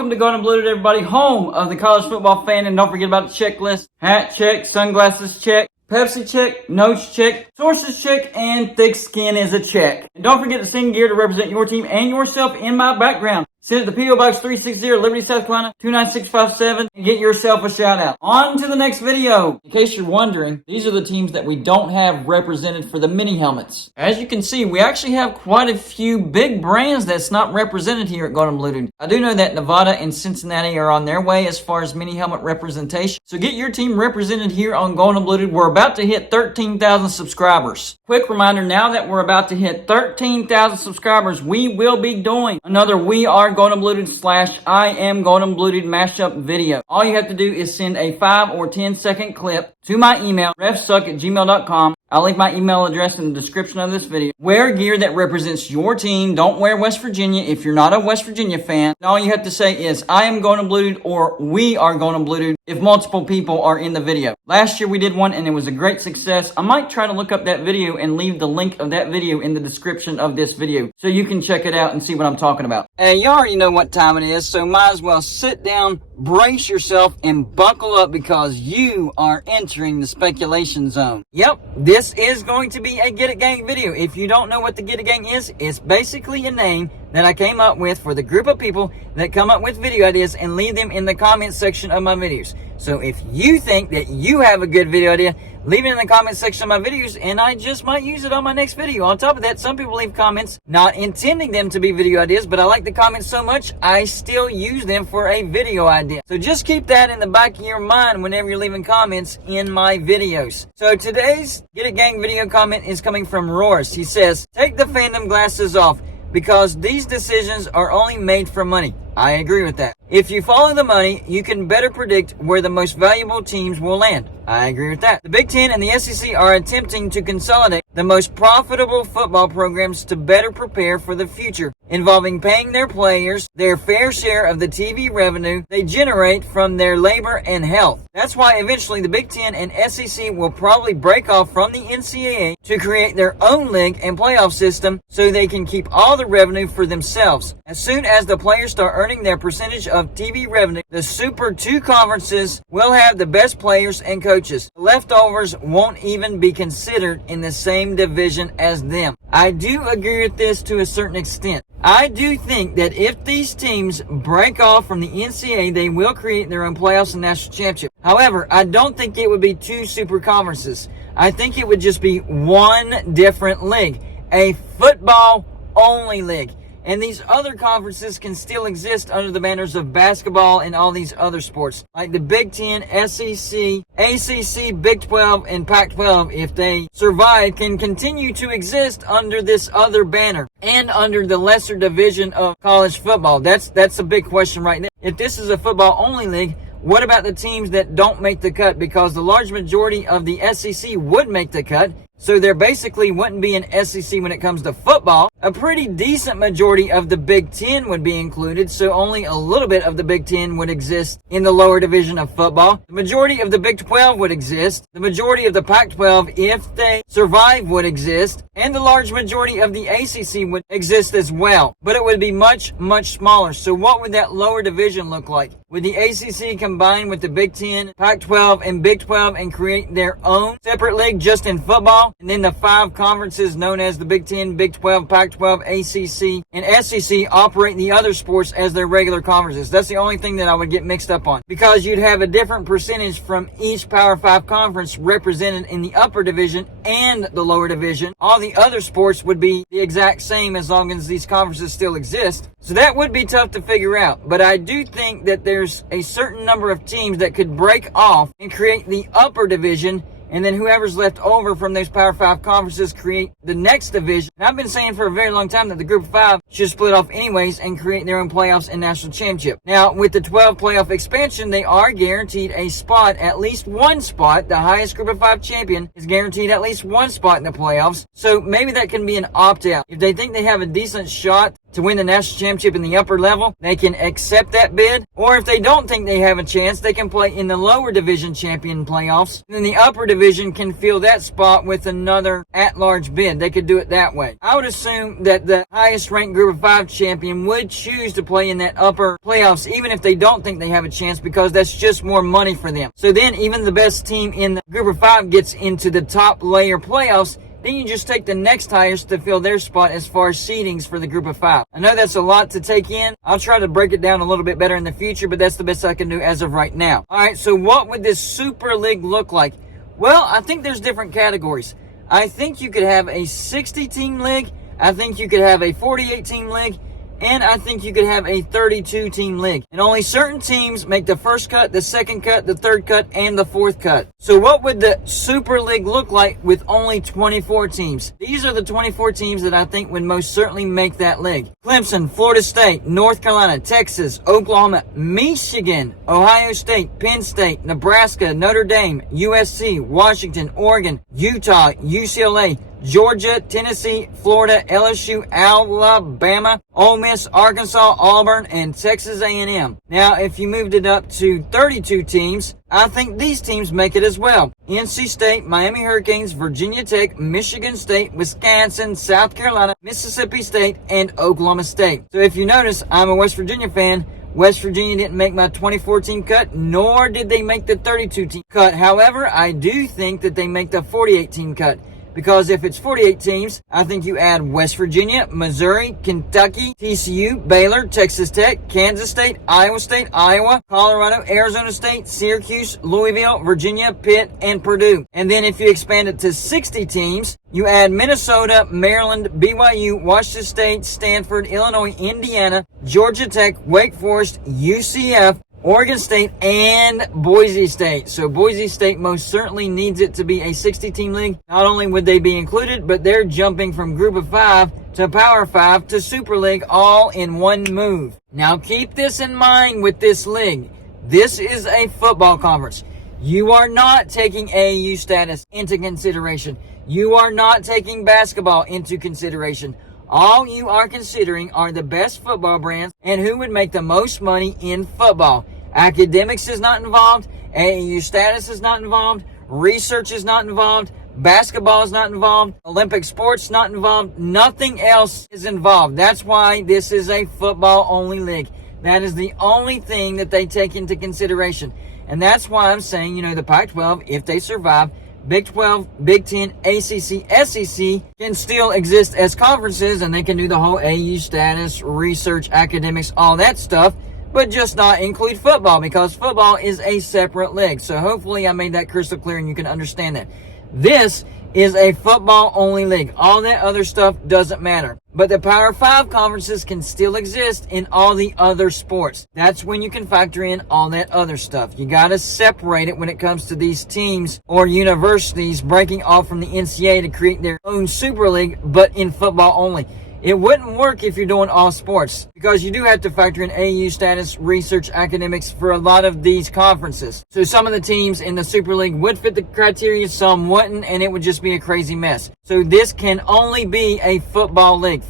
Welcome to Golden and Blue, everybody, home of the college football fan. And don't forget about the checklist. Hat check, sunglasses check, Pepsi check, notes check, sources check, and thick skin is a check. And don't forget to send gear to represent your team and yourself in my background. Send it to P.O. Box 360, Liberty, South Carolina, 29657, and get yourself a shout out. On to the next video. In case you're wondering, these are the teams that we don't have represented for the mini helmets. As you can see, we actually have quite a few big brands that's not represented here at Golden Blue. I do know that Nevada and Cincinnati are on their way as far as mini helmet representation. So get your team represented here on Golden Blue. We're about to hit 13,000 subscribers. Quick reminder, now that we're about to hit 13,000 subscribers, we will be doing another We Are Golden Blued / I Am Golden Blued mashup video. All you have to do is send a 5 or 10 second clip to my email, refsuck@gmail.com. I'll leave my email address in the description of this video. Wear gear that represents your team. Don't wear West Virginia if you're not a West Virginia fan. And all you have to say is, I am Golden Blued or we are Golden Blued if multiple people are in the video. Last year we did one and it was a great success. I might try to look up that video and leave the link of that video in the description of this video so you can check it out and see what I'm talking about. Hey, you already know what time it is, so might as well sit down, brace yourself, and buckle up because you are entering the speculation zone. Yep, this is going to be a Get It Gang video. If you don't know what the Get It Gang is, it's basically a name that I came up with for the group of people that come up with video ideas and leave them in the comment section of my videos. So if you think that you have a good video idea, leave it in the comment section of my videos and I just might use it on my next video. On top of that, some people leave comments not intending them to be video ideas, but I like the comments so much, I still use them for a video idea. So just keep that in the back of your mind whenever you're leaving comments in my videos. So today's Get It Gang video comment is coming from Roris. He says, take the fandom glasses off because these decisions are only made for money. I agree with that. If you follow the money, you can better predict where the most valuable teams will land. I agree with that. The Big Ten and the SEC are attempting to consolidate the most profitable football programs to better prepare for the future, involving paying their players their fair share of the TV revenue they generate from their labor and health. That's why eventually the Big Ten and SEC will probably break off from the NCAA to create their own league and playoff system so they can keep all the revenue for themselves. As soon as the players start earning their percentage of TV revenue, the Super 2 conferences will have the best players and coaches. The leftovers won't even be considered in the same division as them. I do agree with this to a certain extent. I do think that if these teams break off from the NCAA, they will create their own playoffs and national championship. However, I don't think it would be 2 super conferences. I think it would just be one different league, a football-only league. And these other conferences can still exist under the banners of basketball and all these other sports, like the Big Ten, SEC, ACC, Big 12, and Pac-12, if they survive, can continue to exist under this other banner and under the lesser division of college football. That's a big question right now. If this is a football-only league, what about the teams that don't make the cut? Because the large majority of the SEC would make the cut. So there basically wouldn't be an SEC when it comes to football. A pretty decent majority of the Big Ten would be included, so only a little bit of the Big Ten would exist in the lower division of football. The majority of the Big 12 would exist. The majority of the Pac-12, if they survive, would exist. And the large majority of the ACC would exist as well. But it would be much, much smaller. So what would that lower division look like? Would the ACC combine with the Big 10, Pac-12, and Big 12 and create their own separate league just in football? And then the 5 conferences known as the Big 10, Big 12, Pac-12, ACC, and SEC operate the other sports as their regular conferences. That's the only thing that I would get mixed up on. Because you'd have a different percentage from each Power 5 conference represented in the upper division and the lower division. All the other sports would be the exact same as long as these conferences still exist. So that would be tough to figure out. But I do think that there's a certain number of teams that could break off and create the upper division, and then whoever's left over from those Power 5 conferences create the next division. And I've been saying for a very long time that the Group of 5 should split off anyways and create their own playoffs and national championship. Now, with the 12 playoff expansion, they are guaranteed a spot, at least one spot. The highest Group of 5 champion is guaranteed at least one spot in the playoffs. So maybe that can be an opt-out. If they think they have a decent shot to win the national championship in the upper level, they can accept that bid. Or if they don't think they have a chance, they can play in the lower division champion playoffs. And then the upper division can fill that spot with another at-large bid. They could do it that way. I would assume that the highest ranked group of 5 champion would choose to play in that upper playoffs, even if they don't think they have a chance, because that's just more money for them. So then even the best team in the group of 5 gets into the top layer playoffs. Then you just take the next highest to fill their spot as far as seedings for the group of 5. I know that's a lot to take in. I'll try to break it down a little bit better in the future, but that's the best I can do as of right now. All right, so what would this Super League look like? Well, I think there's different categories. I think you could have a 60-team league. I think you could have a 48-team league. And I think you could have a 32-team league. And only certain teams make the first cut, the second cut, the third cut, and the fourth cut. So what would the Super League look like with only 24 teams? These are the 24 teams that I think would most certainly make that league. Clemson, Florida State, North Carolina, Texas, Oklahoma, Michigan, Ohio State, Penn State, Nebraska, Notre Dame, USC, Washington, Oregon, Utah, UCLA, Georgia, Tennessee, Florida, LSU, Alabama, Ole Miss, Arkansas, Auburn, and Texas A&M. Now, if you moved it up to 32 teams, I think these teams make it as well. NC State, Miami Hurricanes, Virginia Tech, Michigan State, Wisconsin, South Carolina, Mississippi State, and Oklahoma State. So if you notice, I'm a West Virginia fan. West Virginia didn't make my 24-team cut, nor did they make the 32-team cut. However, I do think that they make the 48-team cut. Because if it's 48 teams, I think you add West Virginia, Missouri, Kentucky, TCU, Baylor, Texas Tech, Kansas State, Iowa, Colorado, Arizona State, Syracuse, Louisville, Virginia, Pitt, and Purdue. And then if you expand it to 60 teams, you add Minnesota, Maryland, BYU, Washington State, Stanford, Illinois, Indiana, Georgia Tech, Wake Forest, UCF, Oregon State, and Boise State. So Boise State most certainly needs it to be a 60-team league. Not only would they be included, but they're jumping from Group of 5 to Power 5 to Super League all in one move. Now keep this in mind with this league. This is a football conference. You are not taking AAU status into consideration. You are not taking basketball into consideration. All you are considering are the best football brands and who would make the most money in football. Academics is not involved. AAU status is not involved. Research is not involved. Basketball is not involved. Olympic sports not involved. Nothing else is involved. That's why this is a football-only league. That is the only thing that they take into consideration. And that's why I'm saying, the Pac-12, if they survive, Big 12, Big 10, ACC, SEC can still exist as conferences, and they can do the whole AU status, research, academics, all that stuff, but just not include football, because football is a separate league. So hopefully I made that crystal clear and you can understand that. This is a football-only league. All that other stuff doesn't matter. But the Power 5 conferences can still exist in all the other sports. That's when you can factor in all that other stuff. You got to separate it when it comes to these teams or universities breaking off from the NCAA to create their own Super League, but in football only. It wouldn't work if you're doing all sports, because you do have to factor in AU status, research, academics for a lot of these conferences. So some of the teams in the Super League would fit the criteria, some wouldn't, and it would just be a crazy mess. So this can only be a football league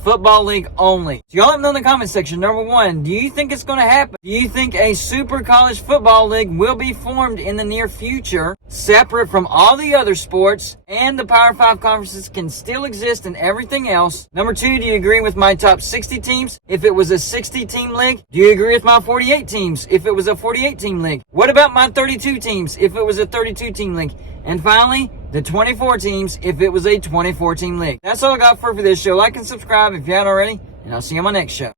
only. So y'all let me know in the comment section. Number 1, do you think it's going to happen? Do you think a Super College Football League will be formed in the near future, separate from all the other sports, and the Power 5 conferences can still exist and everything else? Number 2, do you agree with my top 60 teams if it was a 60-team league? Do you agree with my 48 teams if it was a 48-team league? What about my 32 teams if it was a 32-team league? And finally, the 24 teams if it was a 24-team league. That's all I got for this show. Like and subscribe if you haven't already, and I'll see you on my next show.